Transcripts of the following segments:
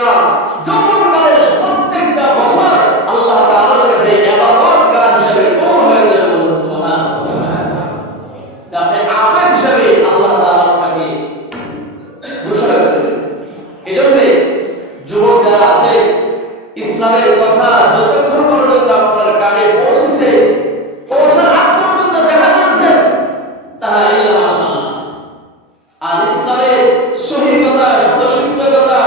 ইকরাম যৌবনকালের প্রত্যেকটা বছর আল্লাহ তাআলার কাছে ইবাদত গান হিসেবে কবুল হয়ে যাবে। বলুন সুবহানাল্লাহ। তাতে আবেদ হিসেবে আল্লাহ তাআলা আপনাকে ঘোষণা করেছেন। এজন্য যুবক যারা আছে, ইসলামের কথা যতক্ষণ পর্যন্ত আপনার কানে পৌঁছেছে, পৌঁছার আগ পর্যন্ত যাহা করেছেন তাহা ইল্লা মাশাআল্লাহ। আর ইসলামের সহি কথা, সদসিদ্ধ কথা,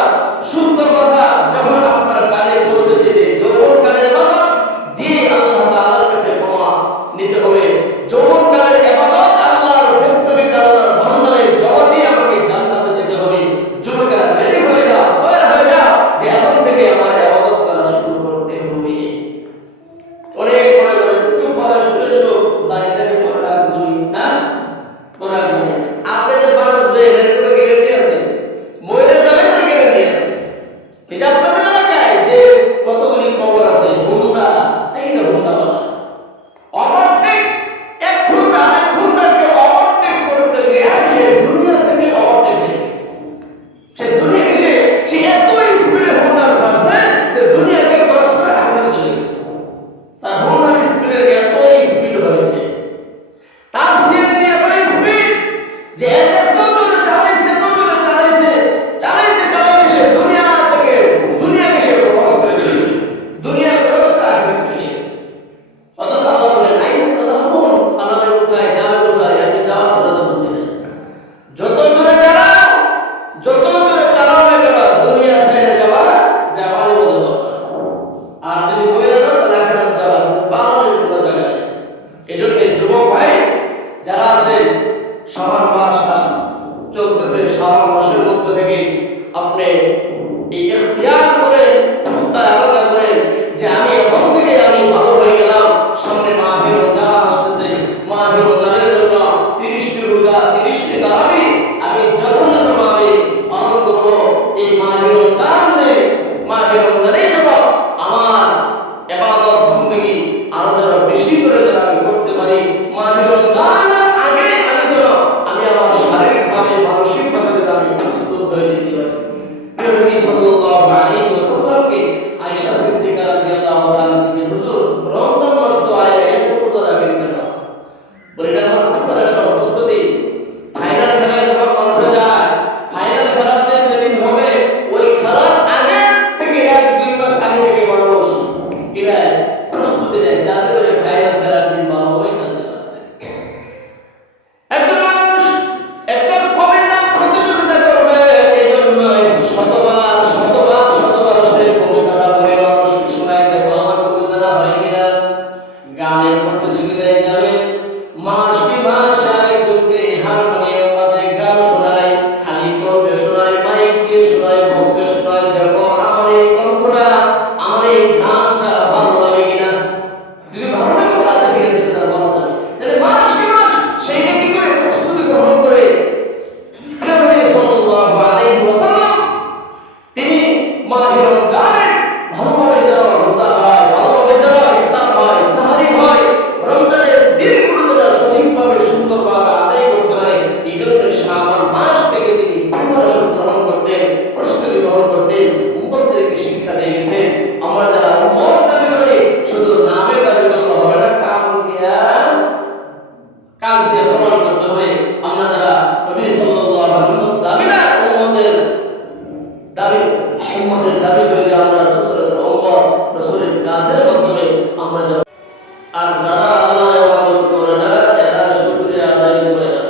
শুদ্ধ কথা যখন আপনার কানে পৌঁছে দিতে, যৌবনকালের ইবাদত দিয়ে আল্লাহ তাআলার কাছে ক্ষমা নিতে হবে। যৌবনকালের ইবাদত আল্লাহর ফ্যাক্টরিতে, আল্লাহর ভান্ডারে জমা দিয়ে আমাকে জান্নাতে যেতে হবে। যুবকেরা রেডি হয়ে যাও, তৈরি হয়ে যাও যে এখন থেকে আমার ইবাদত করা শুরু করতে হবে। অনেক মনে করেন তুমি বয়স হয়েছো দাঁড়িয়ে পড়া গুলি না পড়া গুলি, আপনি যে বাঁচবেন এর কোনো গ্যারান্টি আছে? মরে যাবেন এর গ্যারান্টি আছে? এটা আপনাদের এলাকায় যে কতগুলি কবর আছে, হুন্ডা, এই না হুন্ডা বলা ওভারটেক, এক ঘন্টা আরেক ঘন্টাকে ওভারটেক করতে গিয়ে সে দুনিয়া থেকে ওভারটেক হয়ে গেছে। সে দুনিয়া এসে সে এত স্পিডে হুন্ডা ছাড়ছে যে দুনিয়াকে ক্রস করে আগে চলে গেছে। তার হুন্ডার স্পিডের এত স্পিড হয়েছে, তার সিএনজি এত স্পিড যে এত জোরে চালাইছে, চালাইতে চালাইতে সে দুনিয়া থেকে দুনিয়াকে সে ক্রস করে দিয়েছে, দুনিয়া ক্রস করে আগে চলে গেছে। অথচ আল্লাহ বলেন আইন তাদাহুন, আলামে কোথায় যাবে, কোথায় আপনি যাওয়ার সাথে বলতে নেই। যত জোরে চালাও, যত জোরে চালাও না কেন দুনিয়া ছেড়ে যাওয়ার যাবারই মতো যাবা। আর যদি কইরা দাও তাহলে আখিরাত যাবা, বারোর কোনো জায়গা নেই। এজন্য যুবক ভাই যারা আছে, শাবান মাস চলতেছে, শাবান মাসের মধ্যে থেকে আপনি এই ইখতিয়ার করে আলাদা করেন যে আমি এখন থেকে আমি ভালো হয়ে গেলাম। সামনে মাহে রমজান আসতেছে, মাহে রমজানের জন্য 30টি রোজা, 30টি তারাবি আমি যথাযথভাবে পালন করব। এই মাহে রমজানের জন্য আমার ইবাদত বندگی আরো যেন বেশি করে যেন আমি করতে পারি। মাহে রমজানের আগে আমি যেন আমি আমার শারীরিকভাবে, মানসিকভাবে যেন আমি প্রস্তুত হয়ে যেতে পারি। প্রিয় নবী সাল্লাল্লাহু আলাইহি ওয়াসাল্লামকে আয়েশা সিদ্দিকা রাদিয়াল্লাহু তাআলা থেকে হুজুর রমজান মাস তো আইলে এত রোজা রাখেন কেন? বলে এটা আমার প্রিপারেশন, প্রস্তুতি। ফাইনাল খেলায় যখন মানুষ যায়, ফাইনাল খেলাতে যেদিন হবে ওই খেলার আগে থেকে 1-2 মাস আগে থেকে মানুষ কিনা প্রস্তুতি নেয় যাতে করে ফাইনাল খেলার দিন ভালোভাবে খেলতে পারে। একজন মানুষ একটা কবিতা প্রতিযোগিতা করবে, এজন্য শতবার সেই কবিতাটা পড়ে মানুষকে শোনায়, দেখো আমার কবিতাটা হয় কিনা। গানের প্রতিযোগিতায় যাবে, মাস কি মাস আরেকজনকে হারমোনিয়াম বাজায় গান শোনায়, খালি কণ্ঠে শোনায়, মাইক দিয়ে শোনায়, বক্সে শোনায়, দেখো আমার এই কণ্ঠটা, আমার এই গানটা ভালো লাগে কিনা। যদি ভালো লাগে তাহলে ঠিক আছে, তাহলে ভালো যাবে। তাহলে মাস কি মাস সেইটা কি করে প্রস্তুতি গ্রহণ করে নবী সাল্লাল্লাহু আলাইহি ওয়াসাল্লাম তিনি মাহে রমজানে ভালোভাবে যেন রোজা হয়, ভালোভাবে যেন ইফতার হয়, সাহারি হয়, রমজানের দিনগুলো যেন সঠিকভাবে সুন্দরভাবে আদায় করতে পারে। এই জন্য শাবান মাস থেকে তিনি প্রিপারেশন গ্রহণ করতেন, প্রস্তুতি গ্রহণ করতেন, উম্মতদেরকে শিক্ষা দিয়ে গেছেন। আমরা যারা উম্মত দাবি করি, শুধু নামে দাবি করলে হবে না, কাজ দিয়ে প্রমাণ করতে হবে। আমরা যারা নবী সাল্লাল্লাহু আলাইহি ওয়াসাল্লাম দাবিদার, উম্মতের দাবি করে যে আমরা রাসূল সাল্লাল্লাহু আলাইহি ওয়াসাল্লাম রাসূলের কাজের মাধ্যমে আমরা যারা, আর যারা আল্লাহর ইবাদত করে না এরা শুকরিয়া আদায় করে না।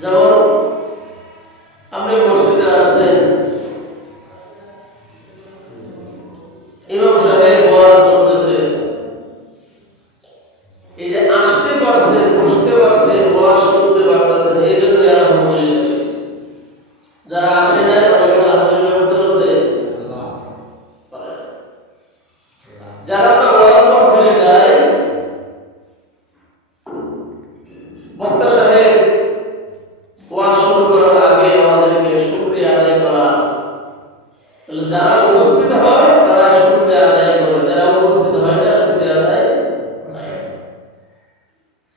যেমন আপনি মসজিদে আসছেন, ইমাম সাহেব ওয়াজ করতেছে, এই যে আসতে পারছেন, বসতে পারছেন, ওয়াজ শুনতে পারতেছেন, এই জন্য আলহামদুলিল্লাহ। যারা আসে না অনেকে আলহামদুলিল্লাহ করতে পারছে। যারা আমরা ওয়াজ মাহফিলে যাই, বক্তা সাহেব ওয়াজ শুরু করার আগে আমাদেরকে শুকরিয়া আদায় করা। তাহলে যারা উপস্থিত হয় তারা শুকরিয়া আদায় করে, যারা উপস্থিত হয় না শুকরিয়া আদায় নাই।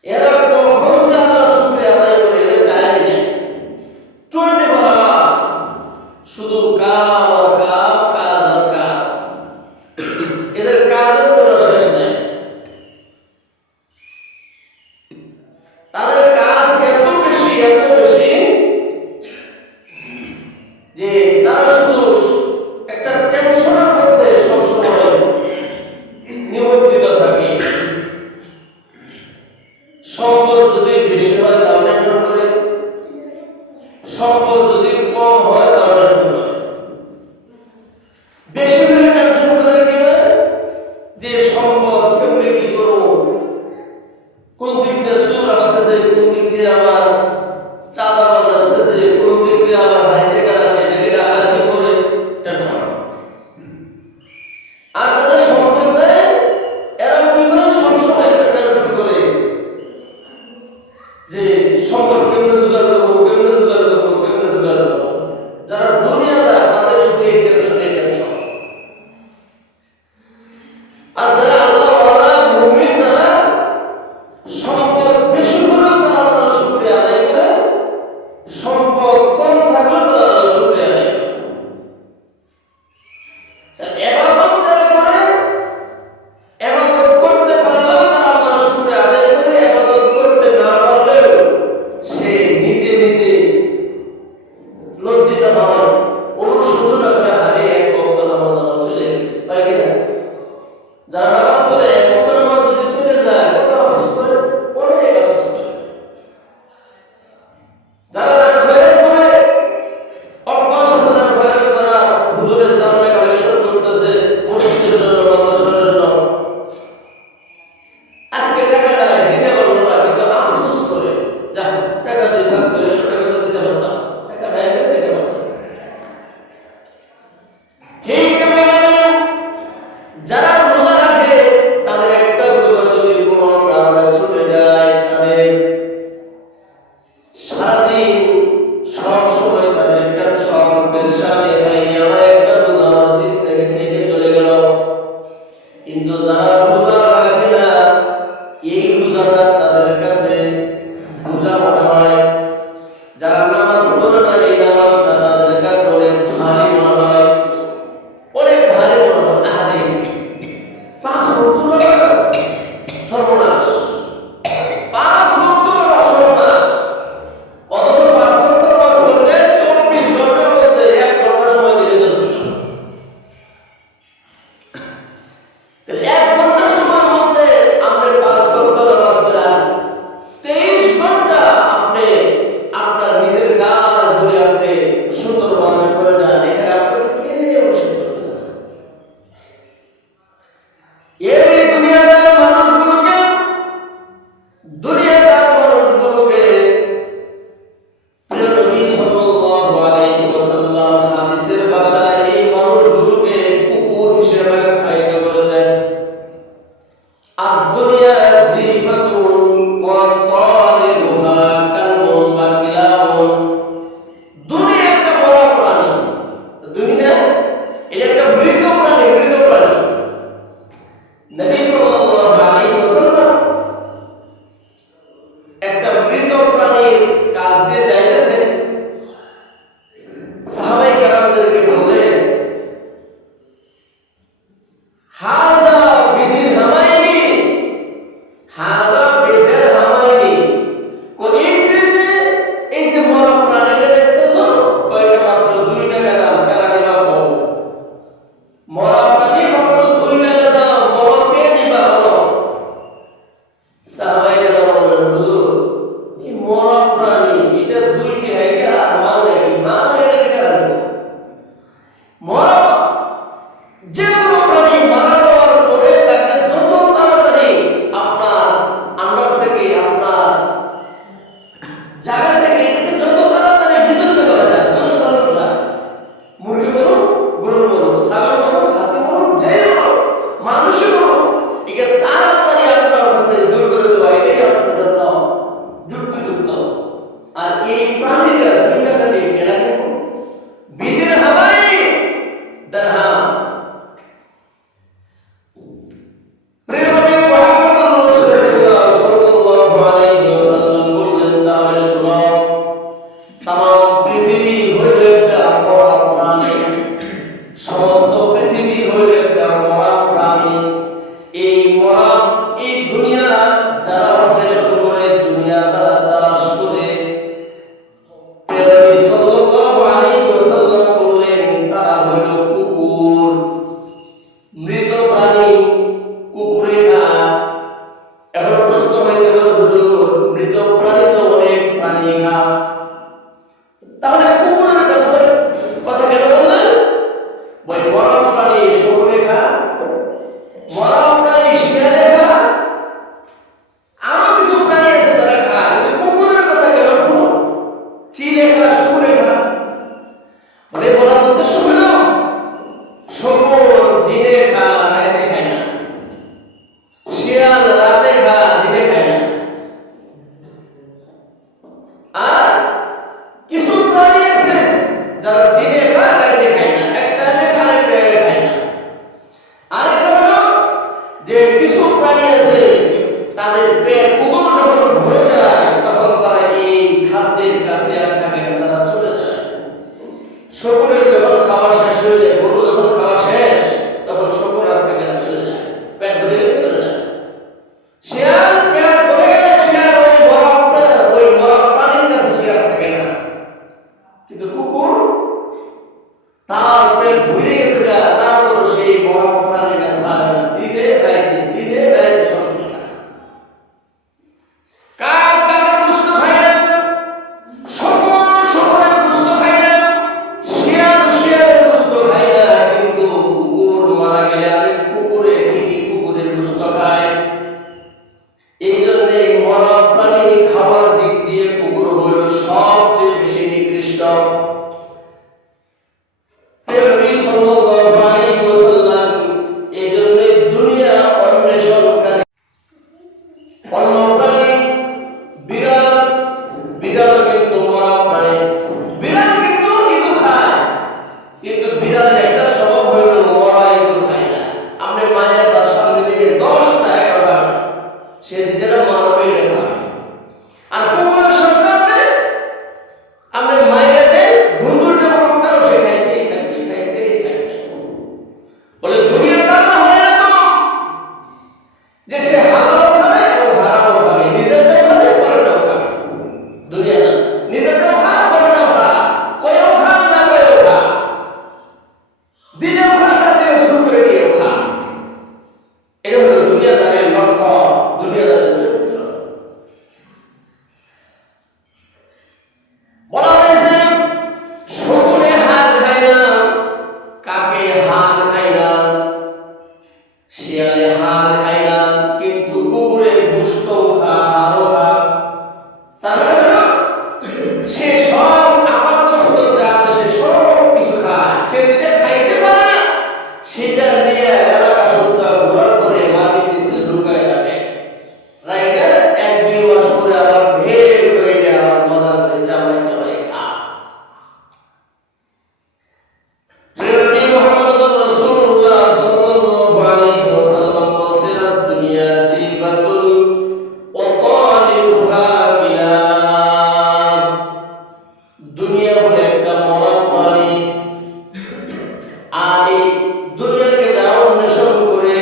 এরা কখন যে আল্লাহ শুকরিয়া আদায় করে এদের টাইম নেই, 24 আওয়ার্স শুধু কাম আর ভাষায় এই মানুষগুলোকে কুকুর হিসেবে আখ্যায়িত করেছেন। আদ-দুনিয়া জিফাতুন ওয়া তারিবুহা কালবুন ওয়া কিলাবুন। দুনিয়া একটা বড় প্রাণী। দুনিয়া এটা একটা মৃত প্রাণী, মৃত প্রাণী। নবী সাল্লাল্লাহু আলাইহি ওয়াসাল্লাম একটা মৃত প্রাণীর কাছ দিয়ে যাইতেছেন, সাহাবায়ে কেরামদেরকে বললেন, হাযা বিদিরহামাইনি, হাযা বিদিরহামাইনি। এই যে মরা প্রাণীটা দেখতেছো, কয়টা মাত্র 2 টাকা দাম, কারা নিবা বলো? মরা প্রাণী মাত্র 2 টাকা দাম, বলো কে নিবা বলো? সাহাবায়ে কেরাম বললেন, হুজুর এই মরা প্রাণী এটা 2 টাকা আর মানে কি, মানে এটা কারা নিব? মরা যে কোনো প্রাণী মারা যাওয়ার পরে তাকে যত তাড়াতাড়ি আপনার আন্ডার থেকে, আপনার জায়গা থেকে এটাকে যত তাড়াতাড়ি বিতাড়িত করা যায়, যত সরানো যায়। মুরগি মরুক, গরু মরুক, ছাগল মরুক, হাতি মরুক, যে মরুক, মানুষই মরুক, একে তাড়াতাড়ি আপনার ওখান থেকে দূর করে দেওয়া, এটাই আপনার জন্য যুক্তিযুক্ত। আর এই প্রাণীটা 2 টাকা দিয়ে কেনা কিনবো? বিদিরহামাইনি দিরহাম। প্রিয় নবী মুহাম্মদুর রাসূলুল্লাহ সাল্লাল্লাহু আলাইহি ওয়াসাল্লাম বললেন, তাহলে শোনো, তামাম পৃথিবী হইল একটা মরা প্রাণী, সমস্ত পৃথিবী হইল একটা মরা প্রাণী। এই মরা, এই দুনিয়া যারা অন্বেষণ করে, দুনিয়া তারা তালাশ করে, প্রিয় নবী সাল্লাল্লাহু আলাইহি ওয়াসাল্লাম বললেন, তারা হইল কুকুর, মৃত প্রাণী, কুকুরে খায়। এখন প্রশ্ন হইতে পারে, হুজুর মৃত প্রাণী তো অনেক প্রাণী খায়, তাহলে কুকুরের কথা কেন বললেন? ওই মরা প্রাণী শকুনে খায়, মরা প্রাণী শিয়ালে খায়, আরো কিছু প্রাণী আছে যারা খায়, কিন্তু কুকুরের কথা কেন বলল? চিলে খায়, শকুনে খায়। মানে বলার উদ্দেশ্য হলো শকুন দিনে খায়, রাতে খায় না। শিয়াল রাতে খায়, দিনে খায় না। আর কিছু প্রাণী আছে যারা দিনে খায়, রাতে খায় না। এক টাইমে খায়, আরেক টাইমে খায় না। আরেকটা হলো যে কিছু প্রাণী আছে তাদের পেট উদর যখন ভরে যায়, তখন তারা এই খাদ্যের কাছে আর থাকে না, তারা চলে যায়। শকুনের যখন খাওয়া শেষ হয়ে যায়, গরু যখন খাওয়া শেষ, তখন শকুন আর থাকে না, চলে যায়, পেট ভরে গেলে চলে যায়। শিয়াল পেট ভরে গেলে শিয়াল ওই মরা প্রাণীর কাছে শিয়াল থাকে না। কিন্তু কুকুর তার পেট ভরে গেছে, তারপর সেই মরা প্রাণীর কাছে থাকে না, দিনে রাতে সবসময় থাকে। কাক কাকের গোশত খায় না, শকুন শকুনের গোশত খায় না, শিয়াল শিয়ালের গোশত খায় না, কিন্তু কুকুর মারা গেলে আরেক কুকুরে ঠিকই কুকুরের গোশত খায়। এই জন্য মরা প্রাণী খাবার দিক দিয়ে কুকুর হল সবচেয়ে বেশি নিকৃষ্ট। প্রিয় নবী সাল্লাল্লাহু আলাইহি ওয়াসাল্লাম এই জন্য দুনিয়া অন্বেষণকারী অন্য প্রাণী বিড়াল, বিড়াল কিন্তু মরা প্রাণী। বিড়াল কিন্তু ইঁদুর খায়, কিন্তু বিড়ালের একটা স্বভাব হইল মরা ইঁদুর খায় না। আপনি মায়েরা তার সামনে থেকে 10টা 11টা সে যেটা মারবে এটা খাবে। আর কুকুরের সামনে আপনি মায়েরা দেন ঘুমঘুরটা করতেও সে খাইতেই থাকবে, খাইতেই থাকবে। বলে দুনিয়াদার না হলে এরকম যে সে হালালও খাবে এবং হারামও খাবে, নিজেরটাও খাবে, পরেরটাও খাবে। দুনিয়াদার নিজেরটাও খা, পরেরটাও খা, কয়েও খা না কয়েও খা, দিনেও খা, রাতেও শুরু করে দিয়েও খা। এটা হলো দুনিয়াদারের লক্ষ্য, দুনিয়াদারের চরিত্র। বলা হয়েছে শকুনে হাড় খায় না, কাকে হাড় খায় না, শিয়ালে হাড় খায় না, কিন্তু কুকুরের গোশত খা, হাড়ও খা। তার মানে হলো সে সব আপাত যা আছে সে সব কিছু খায়, সে আর এই দুনিয়াকে যারা অন্বেষণ করে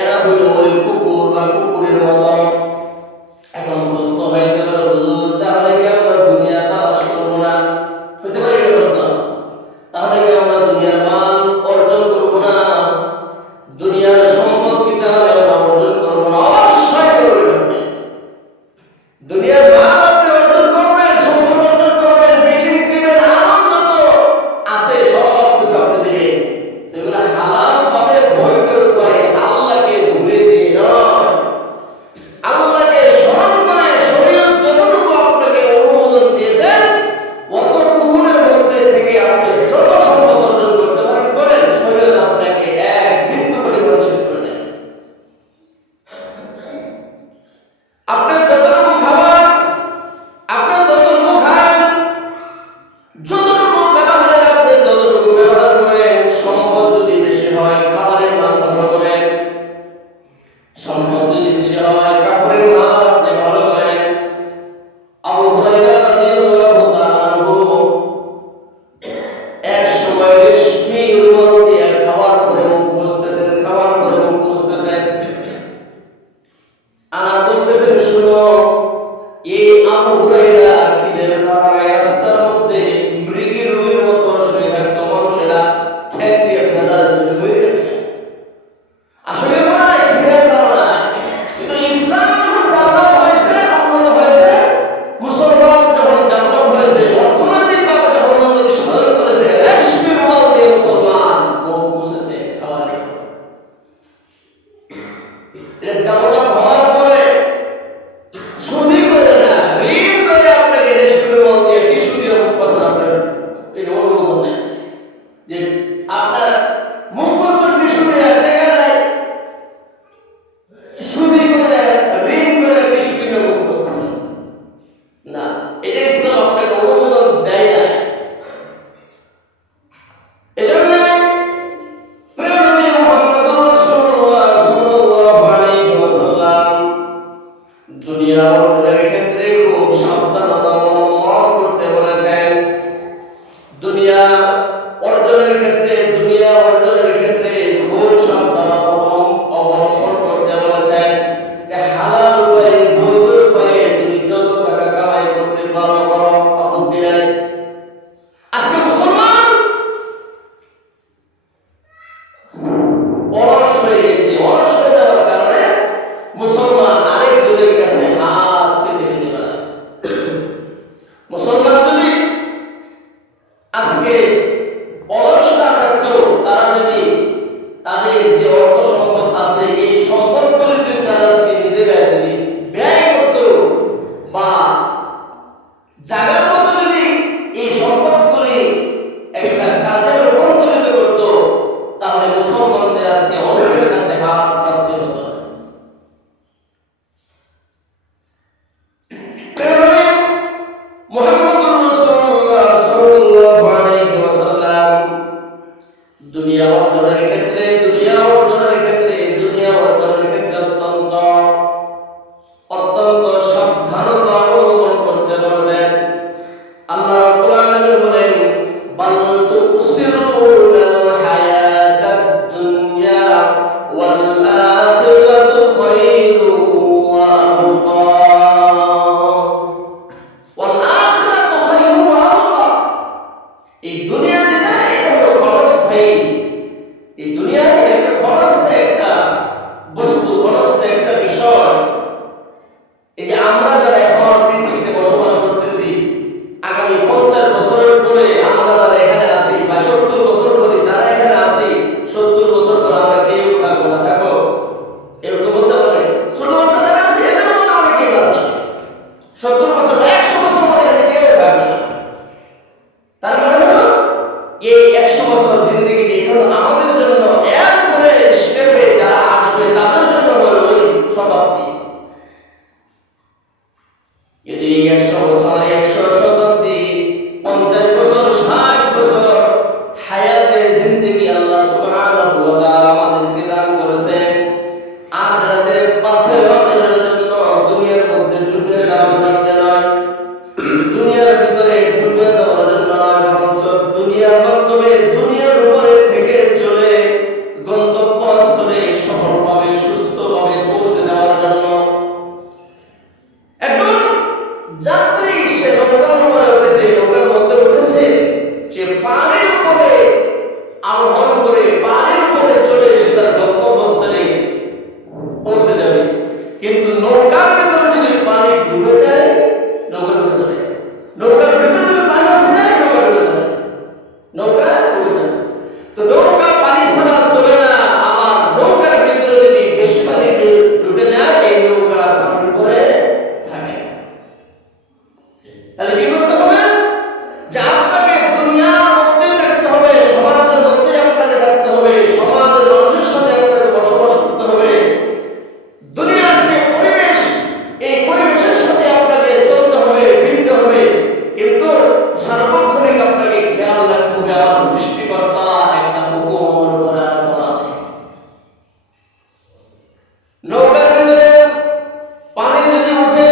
এরা হলো ওই কুকুর বা কুকুরের মতো। এখন প্রশ্ন হইতে পারে হুজুর, তাহলে কি আমরা দুনিয়া তালাশ করবো না? হতে পারে এটা প্রশ্ন। তাহলে কি আমরা দুনিয়ার মাল অর্জন করবো না? দুনিয়ার সম্পদ কি তাহলে আমরা অর্জন করবো না? অবশ্যই করবেন আপনি। দুনিয়ার মাল আপনি অর্জন করবেন, সম্পদ অর্জন করবেন, বিল্ডিং দিবেন, আরো যত আছে সব কিছু আপনি দিবেন। এগুলো হালাল ভাবে বৈধ উপায়ে, আল্লাহকে ভুলে দিয়ে নয়। আল্লাহকে স্মরণ করে শরীয়ত যতটুকু আপনাকে অনুমোদন দিয়েছে অতটুকুর মধ্যে থেকে আপনি যত সম্পদ অর্জন করতে পারেন করেন। শরীয়ত আপনাকে এক বিন্দু পরিমাণ ছেড়ে করে দেয়। আপনার যতটুকু খাবার আপনার ততটুকু খান, যতটুকু ব্যবহারের আপনি ততটুকু ব্যবহার করেন। সম্পদ যদি বেশি হয় খাবারের মান ভালো করেন, সম্পদ যদি বেশি হয় কাপড়ের মান আপনি ভালো করেন। আবু হুরায়রা রাদিয়াল্লাহু তাআলা আনহু এক সময় রেশমি রুমাল দিয়ে খাবার করে মুখ মুছতেছেন, খাবার করে মুখ মুছতেছেন। আর বলতেছেন, শুনো, এই আবু হুরায়রা খিদে ব্যথায় রাস্তার মধ্যে মৃগীর রোগের মতো শুয়ে থাকতো, মানুষেরা ঠ্যাং দিয়ে বেঁধার মরে গেছে। আসলে মনে হয় খিদের কারণে, কিন্তু ইসলাম যখন ডেভেলপ হয়েছে, উন্নত হয়েছে, মুসলমান যখন ডেভেলপ হয়েছে, অর্থনৈতিকভাবে যখন উন্নতি সাধন করেছে, রেশমি রুমাল দিয়ে মুসলমান মুখ মুছেছে খাবারের জন্য। এটা ডেভেলপ হওয়ার পরে সুদি করে না, ঋণ করে আপনাকে রেশমি রুমাল দিয়ে টিস্যু দিয়ে মুখ মুছান, আপনার এই অনুমোদন নেই যে আপনার মুখ মুছতে টিস্যু দিয়ে টাকা নেয়, সুদি করে ঋণ করে টিস্যু দিয়ে মুখ মুছতেছেন না। এটা ইসলাম আপনাকে অনুমোদন দেয় না। এজন্য প্রিয় নবী মুহাম্মদুর রাসূলুল্লাহ সাল্লাল্লাহু আলাইহি ওয়াসাল্লাম দুনিয়া অর্জনের ক্ষেত্রে খুব সাবধানতা অবলম্বন করতে বলেছেন। দুনিয়া অর্জনের ক্ষেত্রে খুব সাবধানতা অবলম্বন করতে বলেছেন। যে হালাল উপায়ে, বৈধ উপায়ে তুমি যত টাকা কামাই করতে পারো করো, আপত্তি নাই। আজকে মুসলমান অলস হয়ে গেছে। অলস হয়ে যাওয়ার কারণে মুসলমান আরেকজনের কাছে হাত পেতে পেতে পারে। মুসলমান যদি আজকে অলস না থাকতো, তারা যদি তাদের যে অর্থ সম্পদ আছে এই সম্পদগুলি যদি তারা নিজেরা যদি ব্যয় করতো বা জায়গার মতো যদি এই সম্পদগুলি একটা কাজে রূপান্তরিত করতো, তাহলে মুসলমানদের আজকে অন্যের কাছে হাত পাততে হতো না। মুহাম্মদুর রাসূলুল্লাহ সাল্লাল্লাহু আলাইহি ওয়াসাল্লাম দুনিয়া অর্জনের ক্ষেত্রে অত্যন্ত সাবধানতা অবলম্বন করতে বলেছেন। আল্লাহ রাব্বুল আলামিন বলেন, বাল তুসিরুনাল হায়াতাদ দুনিয়া ওয়াল আখিরাতু খায়রুন ওয়া আবকা। ওয়াল আখিরাতু খায়রুন ওয়া আবকা। এই দুনিয়া যেটা, এটা হলো ক্ষণস্থায়ী। এই দুনিয়া একটা ক্ষণস্থায়ী একটা বস্তু, ক্ষণস্থায়ী একটা বিষয়। এই যে আমরা যারা এখন পৃথিবীতে বসবাস করতেছি, আগামী 50 বছরের পরে আমরা যারা এখানে আছি, বা 70 বছর পরে যারা এখানে আছি, 70 বছর পরে আমরা কেউ থাকবো না। থাকো? এরকম বলতে পারবে? ছোট বাচ্চা যারা আছে এদের মধ্যে আমরা কেউ থাকবো না। 70 বছর, 100 বছর পরে এখানে কেউ থাকবে না। তার মানে হলো এই 100 বছর জিন্দেগি এখন আমাদের জন্য এরপরে স্টেপে যারা আসবে তাদের জন্য হলো শতাব্দী। যদি 100 বছর, 100 শতাব্দী, 50 বছর, 60 বছর হায়াতে জিন্দেগি আল্লাহ সুবহানাহু ওয়া তাআলা আমাদেরকে দান করেছেন আখিরাতের পথে অর্জনের জন্য, দুনিয়ার মধ্যে ডুবে যাওয়ার জন্য নয়, দুনিয়ার ভিতরে ডুবে যাওয়ার জন্য নয়, বরং দুনিয়ার মাধ্যমে দুনিয়ার উপরে ওই পানির উপরে চলে এসে তার গন্তব্যস্থলে পৌঁছে যাবে। কিন্তু নৌকার ভিতরে যদি পানি ডুবে যায়, নৌকা ডুবে যাবে। নৌকার ভিতরে যদি পানি উঠে যায়, নৌকা ডুবে যাবে। নৌকা ডুবে যাবে। তো নৌকা পানি ছাড়া চলে না। আবার নৌকার ভিতরে যদি বেশি পানি ডুবে যায়, এই নৌকা পানির উপরে থাকে। তাহলে কি করতে হবে? যে আপনাকে দুনিয়ার মধ্যে থাকতে হবে, সমাজের মধ্যে আপনাকে থাকতে হবে, সমাজের মানুষের সাথে আপনাকে বসবাস করতে হবে। দুনিয়ার যে পরিবেশ, এই পরিবেশের সাথে আপনাকে চলতে হবে, মিলতে হবে। কিন্তু সার্বক্ষণিক আপনাকে খেয়াল রাখতে হবে আমার সৃষ্টিকর্তা একটা হুকুম আমার উপর আরোপ আছে। নৌকার ভিতরে পানি যদি উঠে,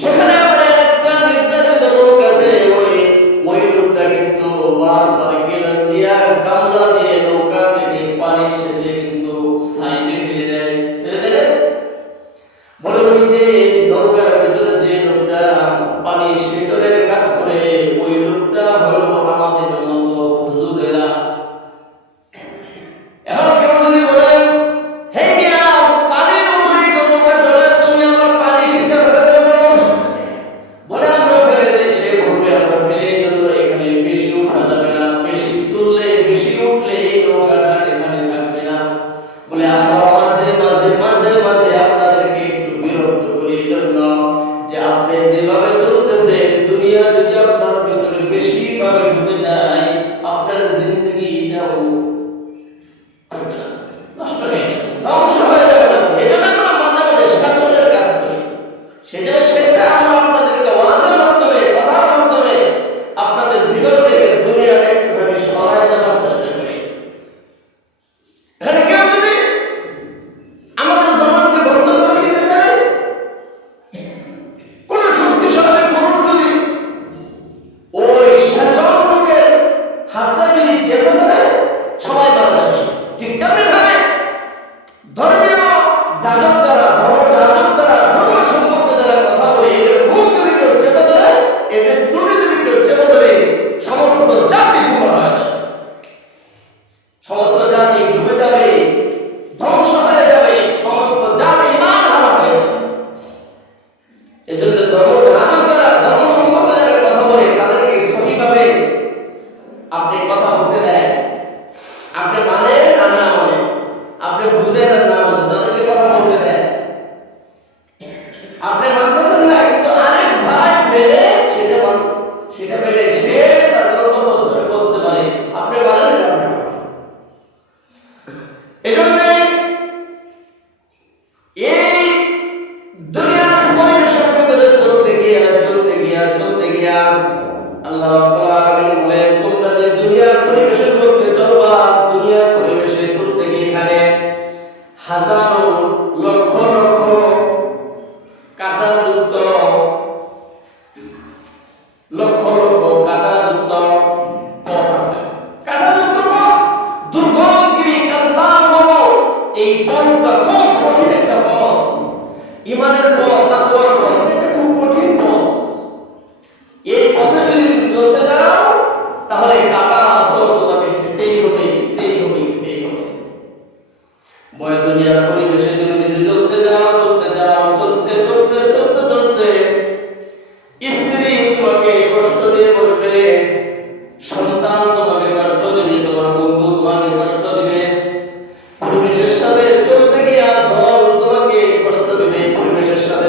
সেখানে আবার একটা নির্ধারিত লোক আছে। ওই লোকটা কিন্তু বারবার গেলান দিয়া গামলা দিয়ে নৌকা থেকে পানি শেষে কিন্তু সাইডে ফেলে দেয়। ফেলে দেয় বলে ওই যে নৌকার ভিতরে যে লোকটা পানি সেচনের কাজ করে, ওই লোকটা হলো আমাদের মতো হুজুরেরা। এখন কেউ যদি বলে, হে মিয়া, পানির উপরেই তো নৌকা চলে, তুমি আমার পানি সেচে ফেলে দেবো, বলে আমরা ফেলে দেই। সে বলবে আমরা ফেলে এই জন্য এখানে বেশি উঠা যাবে না, বেশি তুললে বেশি উঠলে এই নৌকাটা এখানে থাকবে না। বলে আমরা মাঝে মাঝে মাঝে মাঝে আপনাদেরকে একটু বিরক্ত করি এই জন্য যে আপনি যেভাবে চলতেছেন, দুনিয়া যদি আপনার ভিতরে বেশি ভাবে ঢুকে যায়, আপনার জিন্দগিটাও থাকবে না, নষ্ট হয়ে যাবে, ধ্বংস হয়ে যাবে। না এই জন্য আমরা মাঝে মাঝে সাচনের কাজ করি। সেটা সেটা আমরা আপনাদেরকে ওয়াজের মাধ্যমে, কথার মাধ্যমে আপনাদের ভিতর থেকে দুনিয়াটা একটুখানি সরাই দেওয়ার চেষ্টা করি। এখানে কেউ যদি আমাদের জমানকে বন্ধ করে দিতে চায়, কোন শক্তিশালী পুরুষ যদি ওই শাসক লোকের হাতটা যদি চেপে ধরে, সবাই মারা যাবে। ঠিক তেমনি ভাবে ধর্মীয় যাজক যারা, ধর্ম সম্পর্কে যারা কথা বলে, এদের মুখ যদি কেউ চেপে ধরে, এদের ত্রুটি যদি কেউ চেপে ধরে, সমস্ত জাতি গুমরা হয়ে যাবে, সমস্ত জাতি ডুবে যাবে, ধ্বংস হয়ে যাবে, সমস্ত জাতি ইমান হারা হয়ে যাবে। এজন্য ধর্ম সম্পর্কে যারা কথা বলে, তাদেরকে সঠিকভাবে আপনি কথা বলতে দেন। আপনি মানেন আর না মানেন, আপনি বুঝেন আর না বুঝেন, তাদেরকে কথা বলতে দেন। আপনি মানতেছেন না, কিন্তু আরেক ভাই মেনে সেটা মেনে সে তার গন্তব্যস্থলে পৌঁছতে পারে, আপনি মানেন না। এই জন্য এই দুনিয়ার পরিবেশের ভিতরে চলতে গিয়া আল্লাহ রাব্বুল আলামিন বলেন, তোমরা যে দুনিয়ার পরিবেশের মধ্যে চলবা, দুনিয়ার পরিবেশে চলতে গিয়ে এখানে হাজারো লক্ষ লক্ষ কাঁটাযুক্ত পথ আছে। কাঁটাযুক্ত পথ, দুর্গম গিরি কান্দার মতো এই পথটা খুব কঠিন একটা পথ। ইমানের পথ, তাকওয়ার পথ, এটা খুব কঠিন পথ। এই পথে যদি তুমি চলতে যাও, তাহলে কাটার আসর তোমাকে খেতেই হবে। বয় দুনিয়ার পরিবেশে তুমি যদি চলতে যাও, চলতে স্ত্রী তোমাকে কষ্ট দিয়ে বসবে, সন্তান তোমাকে কষ্ট দিবে, তোমার বন্ধু তোমাকে কষ্ট দিবে, পরিবেশের সাথে চলতে গিয়ে দল তোমাকে কষ্ট দিবে, পরিবেশের সাথে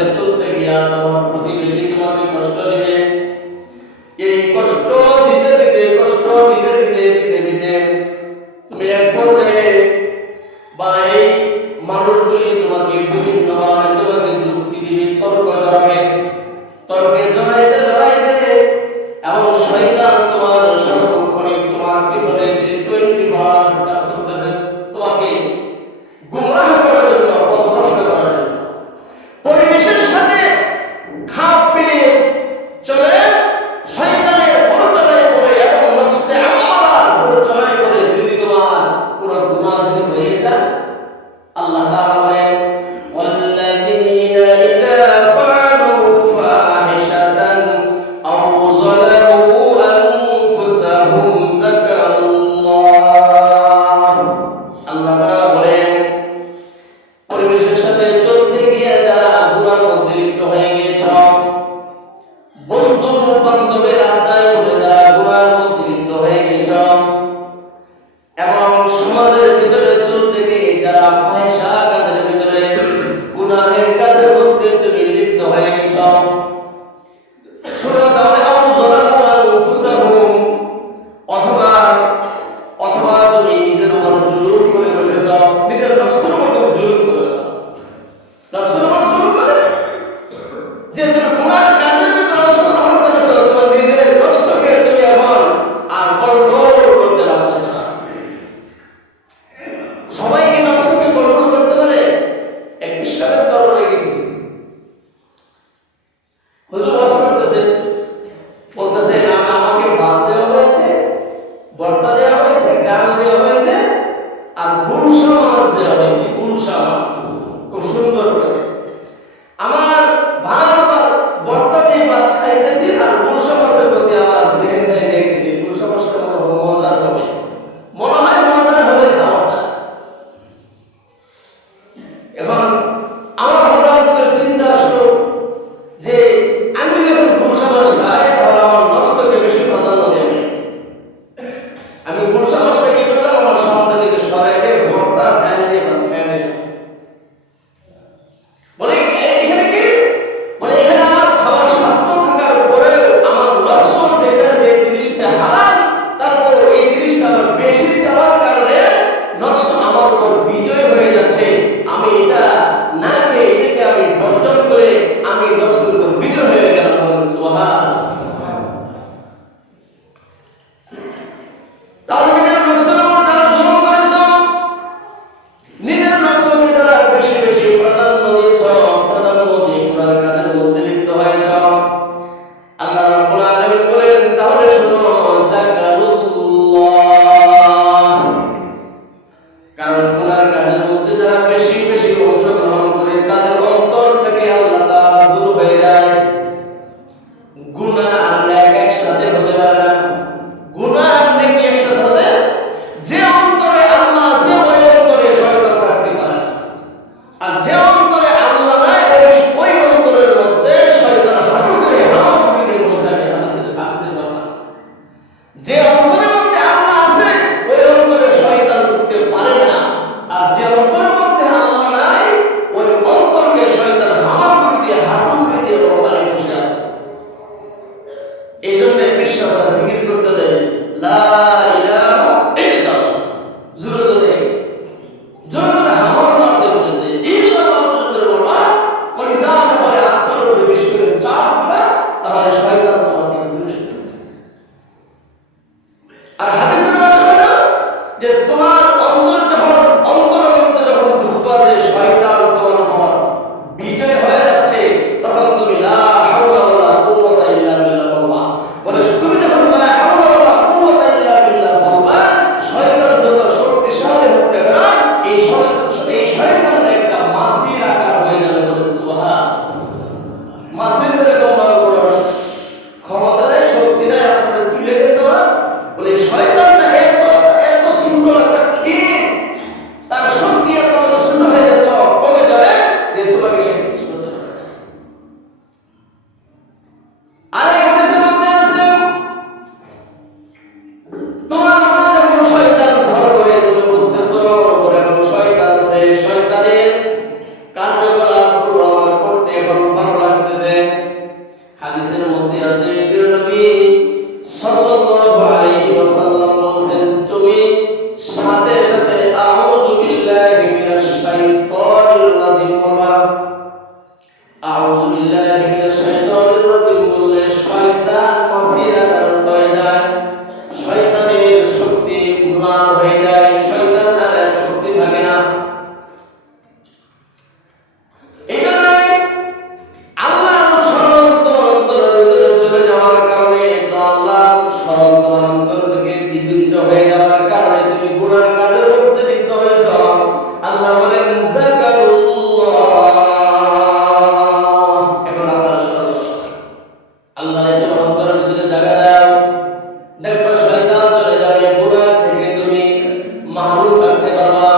মাহরুম থাকতে পারবা।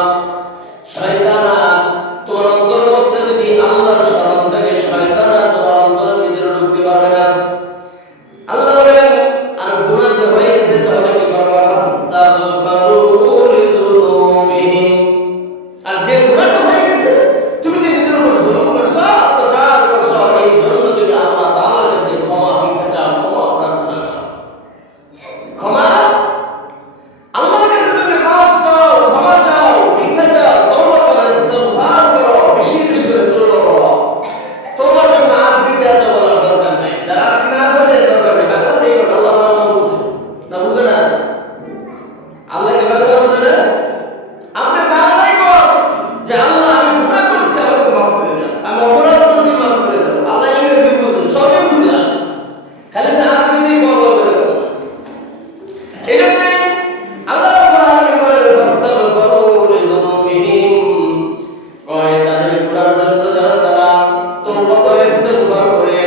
শয়তানা তোমার অন্তরের মধ্যে যদি আল্লাহর স্মরণ থাকে, শয়তানা তোমার অন্তরের ভিতরে ঢুকতে পারবে না। আল্লাহ বলেন আর গুনাহ যে হয়ে গেছে তাহলে কি করবা? ফাস্তাগফিরু লিযুনুবিহিম। আর যে গুনাহটা হয়ে গেছে তুমি যে নিজের উপর জুলুম করছো, অত্যাচার করছো, এই জন্য তুমি আল্লাহ তাআলার কাছে ক্ষমা ভিক্ষা চাও, ক্ষমা প্রার্থনা করো। ক্ষমা আল্লাহর কাছে তুমি মাফ চাও, ক্ষমা চাও, ভিক্ষা চাও, তওবা করো, ইস্তিগফার করো, বেশি বেশি করে তওবা করো। তওবার জন্য আগ দিতে এত বলার দরকার নেই। যারা না জানে দরকার নেই, বাংলাতেই করো, আল্লাহ ভালো বুঝে না, বুঝে না আল্লাহকে বাংলা বুঝে না। আপনি বাংলায় কর যে আল্লাহ আমি গুনাহ করছি, আমাকে মাফ করে দেন, আমি অপরাধ করছি, মাফ করে দেন। আল্লাহ ইংরেজি বুঝেন, সবই বুঝেন, খালি তা আপনিই বলবো করে দেন। এই জন্য আল্লাহ রাব্বুল আলামিন বলেন ফাস্তাগফিরু লিযুনুবিহিম, কয় তাদের গুনাহের জন্য যারা তারা তওবা করে, ইস্তিগফার করে।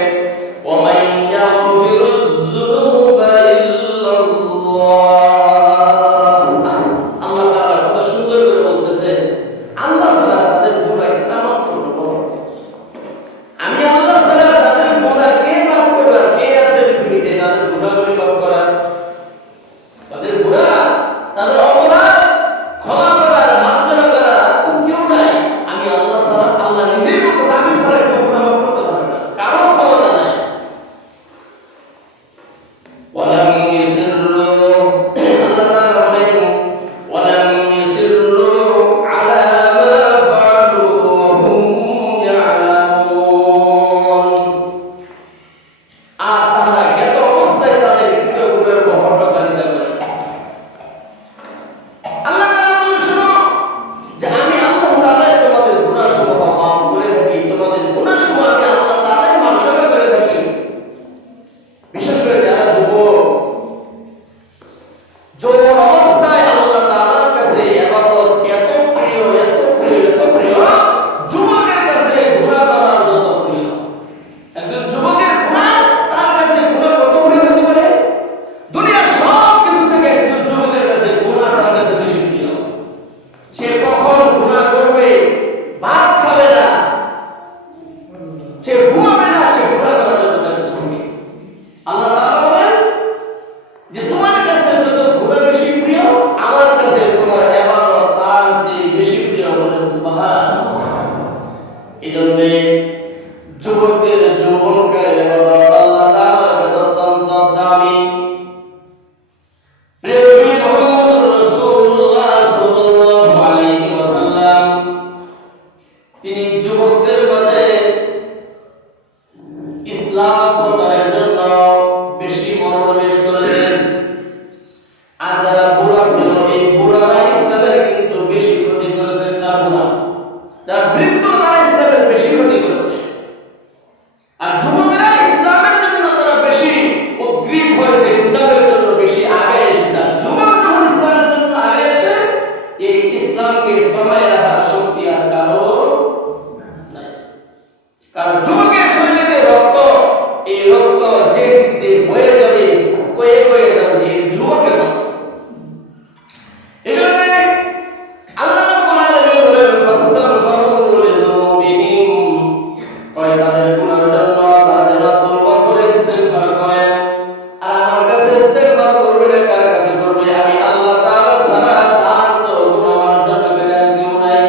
ওয়া মান ইয়াগফিরুয যুনুবা ইল্লাল্লাহ। আল্লাহ তাআলা কত সুন্দর করে বলতেছে, আল্লাহ ছাড়া তাদের গুনাহ কে মাফ করবে? আমি আল্লাহ ছাড়া তাদের গুনাহ কে মাফ করবে? আর কে আছে পৃথিবীতে তাদের গুনাহগুলি মাফ করার? তাদের গুনাহ, তাদের অপরাধ ক্ষমা করার, মার্জনা করার তো কেউ নাই। আমি আল্লাহ ছাড়া, আল্লাহ নিজেই বলতেছে আমি ছাড়া কেউ গুনাহ মাফ করতে পারবে না, কারো ক্ষমতা নাই। ওয়ালাম ইউসিররু, আল্লাহ তাআলা বলেন ওয়ালাম ইউসিররু আলা মা ফাআলু ওয়া হুম ইয়ালামুন। আর তারা জ্ঞাত অবস্থায় তাদের কৃত গুনাহের বহনকারিতা করে। আল্লাহ তাআলা বলেন শোনো যে আমি আল্লাহ তাআলা তোমাদের গুনাহসমূহ মাফ করে থাকি, তোমাদের গুনাহসমূহ আমি আল্লাহ তাআলাই মার্জনা করে থাকি। বিশেষ করে যারা যৌবন অবস্থায় আল্লাহ তাআলার কাছে ইবাদত এত প্রিয়, এত প্রিয়, এত প্রিয়, যুবকের কাছে গুনাহ করা যত প্রিয়। একজন যুবকের গুনাহ তার কাছে গুনাহ কত প্রিয় হতে পারে? দুনিয়ার সব কিছু থেকে একজন যুবকের কাছে গুনাহ তার কাছে বেশি প্রিয়। সে কখন গুনাহ করবে, ভাত খাবে না, সে ঘুমাবে না, সে গুনাহ করার জন্য ব্যস্ত থাকবে। আল্লাহ তাআলা বলেন যে তোমার কাছে যত গুনাহ বেশি প্রিয়, আমার কাছে তোমার ইবাদত তার চেয়ে বেশি প্রিয়। বলেন সুবহানাল্লাহ। এজন্য যুবকদের যৌবনকালের ইবাদত আল্লাহ তাআলার কাছে অত্যন্ত দামি। প্রিয় নবী মুহাম্মদুর রাসূলুল্লাহ সাল্লাল্লাহু আলাইহি ওয়াসাল্লাম তিনি যুবকদের মাঝে ইসলাম প্রচারের জন্য বেশি মনোনিবেশ করেছেন। আর যারা বুড়া ছিল, এই বুড়ারা ইসলামের কিন্তু বেশি ক্ষতি করেছেন। যারা বৃদ্ধ তারা ইসলামের বেশি ক্ষতি করেছে। আর যুবকেরা ইসলামের জন্য তারা বেশি উদ্গ্রীব হয়েছে, ইসলামের জন্য বেশি আগে এসেছে। যুবক যখন ইসলামের জন্য আগে এসে এই ইসলামকে দমায় রাখার শক্তি আর কারো নাই। কারণ যুবকের শরীরে যে রক্ত, এই রক্ত যে দিক দিয়ে বয়ে যাবে, কয়ে কয়ে যাবে, এই যুবকের রক্ত। এজন্য আল্লাহ রাব্বুল আলামিন বলেন ফাস্তাগফিরু লিযুনুবিহিম, কয় তাদের গুনাহের জন্য তারা যেন তওবা করে ইস্তিগফার করে। আর আমার কাছে ইস্তিগফার করবে না, কার কাছে করবে? আমি আল্লাহ তাআলা ছাড়া তার তো গুনাহ মার্জনা করার কেউ নাই।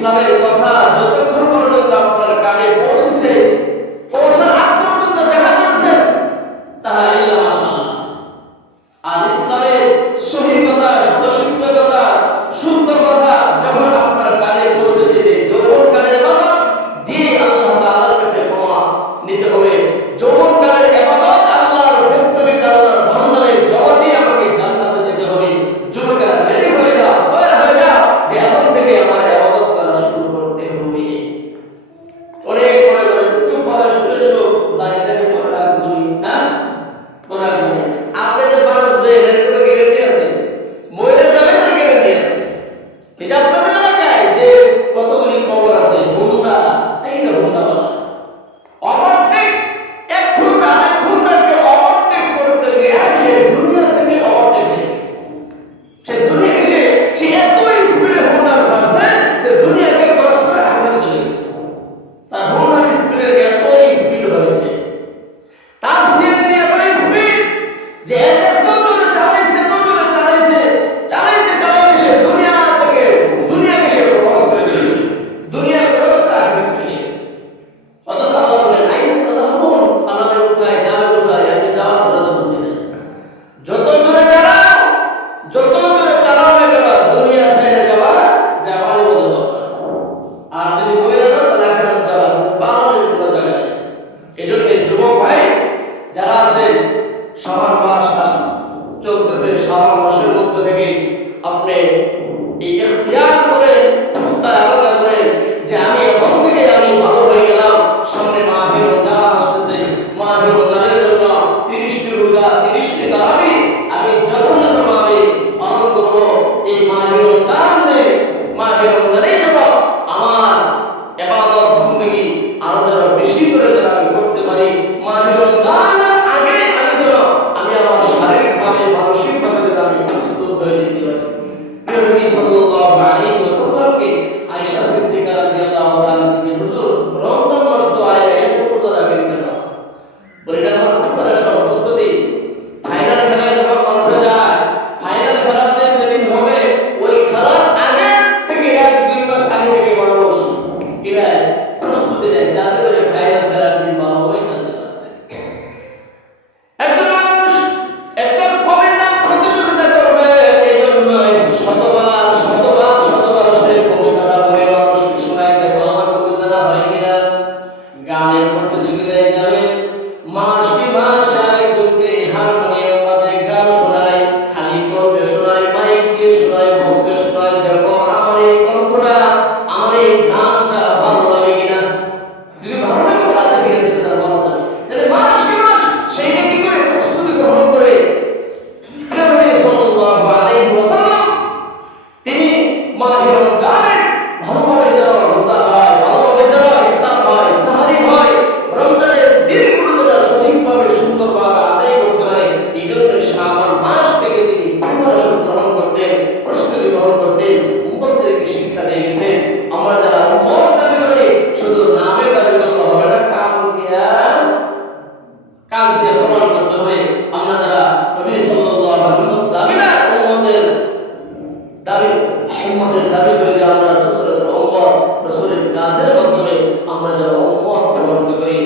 ইসলামের কথা যতক্ষণ পর্যন্ত আপনার কানে পৌঁছেছে, পৌঁছার আগ পর্যন্ত যাহা করেছেন তাহা ইল্লা মাশাআল্লাহ। আর ইসলামের সহি কথা, সদসিদ্ধ কথা, শুদ্ধ কথা যখন আপনার কানে পৌঁছে দিতে, যৌবন কালে ইবাদত দিয়ে আল্লাহ তাআলার কাছে ক্ষমা নিতে হবে। যৌবন কালের ইবাদত আল্লাহর ফ্যাক্টরিতে, আল্লাহর ভান্ডারে জমা দিয়ে আমাকে জান্নাতে যেতে হবে। যুবকেরা রেডি হয়ে যাও, তৈরি হয়ে যাও যে এখন থেকে আমার ইবাদত করা শুরু করতে হবে। অনেক মনে করে একটু বয়স হয়েছে দাঁড়িয়ে করে রাখবি না, করে রাখবি। আপনি যে বাঁচবেন এর কোনো গ্যারান্টি আছে? মরে যাবেন না গ্যারান্টি আছে? এই যে আপনাদের এলাকায় যে কতগুলি কবর আছে, হুন্ডা, এইটা হুন্ডা বলা ওভারটেক, এক ঘন্টাকে ওভারটেক করতে গিয়ে সে দুনিয়া থেকে ওভারটেক হয়ে গেছে। সে দুনিয়া এসে সে এত স্পিডে হুন্ডা ছাড়ছে যে দুনিয়াকে ক্রস করে আগে চলে গেছে। তার হুন্ডার স্পিডের এত স্পিড হয়েছে, তার সিএনজি এত স্পিড যে এত জোরে চালাইছে, চালাইতে সে দুনিয়াকে সে ক্রস করে দিয়েছে, দুনিয়া ক্রস করে আগে চলে গেছে। অথচ আল্লাহ বলেন আইন তালাহুন, আল্লাহ কোথায় যাবে, কোথায় আপনি যাওয়া ছাড়া তো বুদ্ধি নেই। যত জোরে চালাও না কেন দুনিয়া ছেড়ে যাবা, যাবারই মতো যাবা। আর যদি বইয়ে যাও তাহলে আখেরাতে যাবা, কিন্তু বারণের কোনো জায়গা নেই। এজন্য যুবক ভাই যারা আছে, শাবান মাস চলতেছে, শাবান মাসের মধ্যে থেকে আপনি এই ইখতিয়ার করে আলাদা করেন যে আমি এখন থেকে আমি ভালো হয়ে গেলাম। সামনে মাহে রমজান আসতেছে, মাহে রমজানের জন্য 30টি রোজা, 30টি তারাবি আমি যথাযথভাবে পালন করব। এই মাহে রমজানের জন্য আমার ইবাদত বندگی আরো যেন বেশি করে যেন আমি করতে পারি। মাহে রমজানের আগে আমি আমার শারীরিকভাবে, মানসিকভাবে যেন আমি প্রস্তুত হয়ে যেতে পারি। প্রিয় নবী সাল্লাল্লাহু আলাইহি ওয়াসাল্লামকে আয়েশা সিদ্দিকা রাদিয়াল্লাহু তাআলা থেকে হুজুর রমজান মাস তো আইলে এত রোজা রাখেন কেন? বলে না আমার প্রিপারেশন, প্রস্তুতি, ফাইনাল খেলায় যখন মানুষ যায়, ফাইনাল খেলাতে যেদিন হবে ওই খেলার আগে থেকে 1-2 মাস আগে থেকে মানুষ কিনা প্রস্তুতি নেয় যাতে করে ফাইনাল খেলার দিন ভালোভাবে খেলতে পারে। একজন মানুষ একটা কবিতা প্রতিযোগিতা করবে, এজন্য শতবার সে কবিতাটা বলে মানুষকে শোনায়, দেখো আমার কবিতাটা হয় কিনা। গানের প্রতিযোগিতায় যাবে, মাস আরেকজনকে হারমোনিয়াম বাজে গান শোনায়, খালি কণ্ঠে শোনায়, মাইক দিয়ে শোনায়, বক্সে শোনায়, দেখো আমার এই কণ্ঠটা, আমার এই গানটা ভালো লাগে কিনা। যদি ভালো লাগে তাহলে ঠিক আছে, তাহলে ভালো যাবে। তাহলে মাস সেইটা কি করে প্রস্তুতি গ্রহণ করে নবী সাল্লাল্লাহু আলাইহি ওয়াসাল্লাম তিনি মাহে রমজানে ভালোভাবে যেন রোজা হয়, ভালোভাবে যেন ইফতার হয়, সাহারি হয়, রমজানের দিনগুলো যেন সঠিকভাবে সুন্দরভাবে আদায় করতে পারে। এই জন্য শাবান মাস থেকে তিনি প্রিপারেশন গ্রহণ করতেন, প্রস্তুতি গ্রহণ করতেন, উম্মতদেরকে শিক্ষা দিয়ে গেছেন। আমরা যারা উম্মত দাবি করি, শুধু নামে দাবি করলে হবে না, কাজ দিয়ে প্রমাণ করতে হবে। আমরা যারা নবী সাল্লাল্লাহু আলাইহি ওয়াসাল্লাম দাবিদার, উম্মতের দাবি করে যে আমরা রাসূল সাল্লাল্লাহু আলাইহি ওয়াসাল্লাম রাসূলের কাজের মাধ্যমে আমরা যারা উম্মত প্রমাণিত করি,